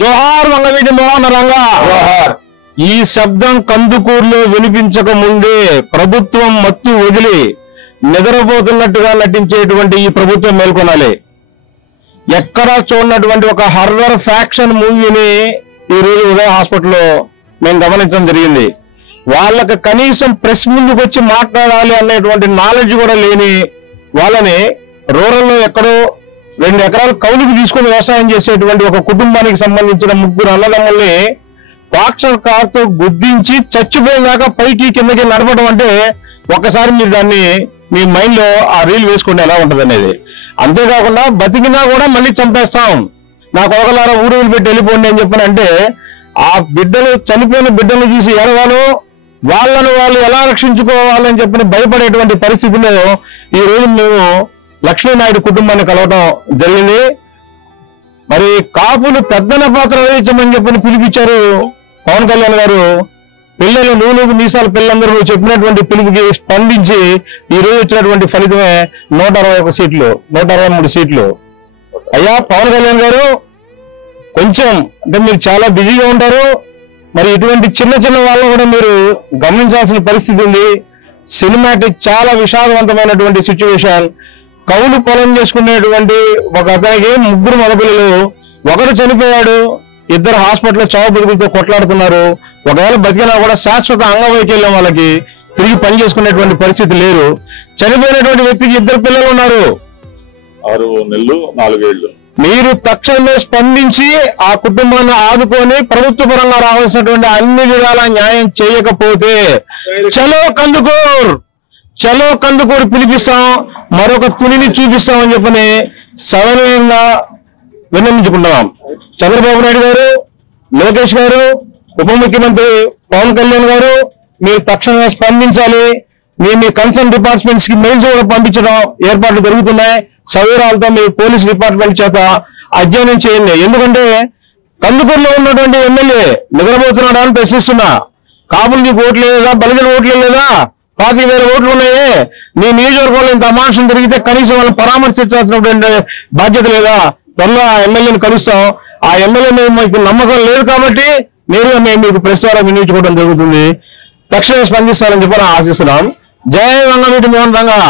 జోహార్ వంగవీటి మోహన రంగా. ఈ శబ్దం కందుకూరులో వినిపించక ముందే ప్రభుత్వం మత్తు వదిలి నిద్రపోతున్నట్టుగా నటించేటువంటి ఈ ప్రభుత్వం మేల్కొనాలి. ఎక్కడా చూడనటువంటి ఒక హర్రర్ ఫ్యాక్షన్ మూవీని ఈ రోజు ఉదయ హాస్పిటల్లో మేము గమనించడం జరిగింది. వాళ్ళకి కనీసం ప్రెస్ ముందుకు వచ్చి మాట్లాడాలి అనేటువంటి నాలెడ్జ్ కూడా లేని వాళ్ళని రూరల్లో ఎక్కడో 2 ఎకరాలు కౌలుకు తీసుకుని వ్యవసాయం చేసేటువంటి ఒక కుటుంబానికి సంబంధించిన 3 అన్నదమ్ముల్ని ఫాక్షన్ కార్తో గుద్దించి చచ్చిపోయేదాకా పైకి కిందకి నడపడం అంటే ఒక్కసారి మీరు దాన్ని మీ మైండ్ లో ఆ రీల్ వేసుకుంటే ఎలా ఉంటది అనేది. అంతేకాకుండా బతికినా కూడా మళ్ళీ చంపేస్తాం, నా కొడకలారా ఊరు పెట్టి వెళ్ళిపోండి అని చెప్పని అంటే ఆ బిడ్డలు చనిపోయిన బిడ్డలు చూసి ఏడవాలో వాళ్ళను వాళ్ళు ఎలా రక్షించుకోవాలని చెప్పని భయపడేటువంటి పరిస్థితిలో ఈ రోజు మేము లక్ష్మీనాయుడు కుటుంబాన్ని కలవటం జరిగింది. మరి కాపులు పెద్దన పాత్ర వహించమని చెప్పని పిలిపించారు పవన్ కళ్యాణ్ గారు. పిల్లలు నూనెకు మీసాల పిల్లలందరూ చెప్పినటువంటి పిలుపుకి స్పందించి ఈ రోజు వచ్చినటువంటి ఫలితమే 161 సీట్లు, 163 సీట్లు. అయ్యా పవన్ కళ్యాణ్ గారు, కొంచెం అంటే మీరు చాలా బిజీగా ఉంటారు, మరి ఇటువంటి చిన్న చిన్న వాళ్ళని కూడా మీరు గమనించాల్సిన పరిస్థితి ఉంది. సినిమాటిక్ చాలా విషాదవంతమైనటువంటి సిచ్యువేషన్. కౌలు పొలం చేసుకునేటువంటి ఒక అతనికి 3 మగపిల్లలు, ఒకడు చనిపోయాడు, 2 హాస్పిటల్లో చావు బతుకులతో కొట్లాడుతున్నారు. ఒకవేళ బతికినా కూడా శాశ్వత అంగవైకల్యం వాళ్ళకి తిరిగి పని చేసుకునేటువంటి పరిస్థితి లేరు. చనిపోయినటువంటి వ్యక్తికి 2 పిల్లలు ఉన్నారు, 6 నెలలు 4 ఏళ్ళు. మీరు తక్షణమే స్పందించి ఆ కుటుంబాన్ని ఆదుకొని ప్రభుత్వ పరంగా రావాల్సినటువంటి అన్ని విధాల న్యాయం చేయకపోతే చలో కందుకూర్, చలో కందుకూరు పిలిపిస్తాం, మరొక తునిని చూపిస్తామని చెప్పని సవినయంగా విన్నవించుకుంటున్నాం. చంద్రబాబు నాయుడు గారు, లోకేష్ గారు, ఉప ముఖ్యమంత్రి పవన్ కళ్యాణ్ గారు, మీరు తక్షణమే స్పందించాలి. మీ కన్సర్న్ డిపార్ట్మెంట్స్ కి మెయిల్స్ కూడా పంపించడం ఏర్పాట్లు జరుగుతున్నాయి. సౌరాలతో మీ పోలీస్ డిపార్ట్మెంట్ చేత అధ్యయనం చేయండి. ఎందుకంటే కందుకూరులో ఉన్నటువంటి ఎమ్మెల్యే నిద్రపోతున్నాడా అని ప్రశ్నిస్తున్నా. కాపులు నీకు ఓట్లు లేదా, బలిజల ఓట్లు లేదా, 25,000 ఓట్లు ఉన్నాయే, నీ నియోజకవర్గంలో ఇంత అమానుషం జరిగితే కనీసం వాళ్ళని పరామర్శించాల్సినటువంటి బాధ్యత లేదా? త్వరలో ఆ ఎమ్మెల్యేని కలుస్తాం. ఆ ఎమ్మెల్యే మీకు నమ్మకం లేదు కాబట్టి నేరుగా మేము మీకు ప్రెస్ ద్వారా వినియోగించుకోవడం జరుగుతుంది. తక్షణమే స్పందిస్తారని చెప్పి ఆశిస్తున్నాం. జై వంగవీటి మోహన్ రంగా.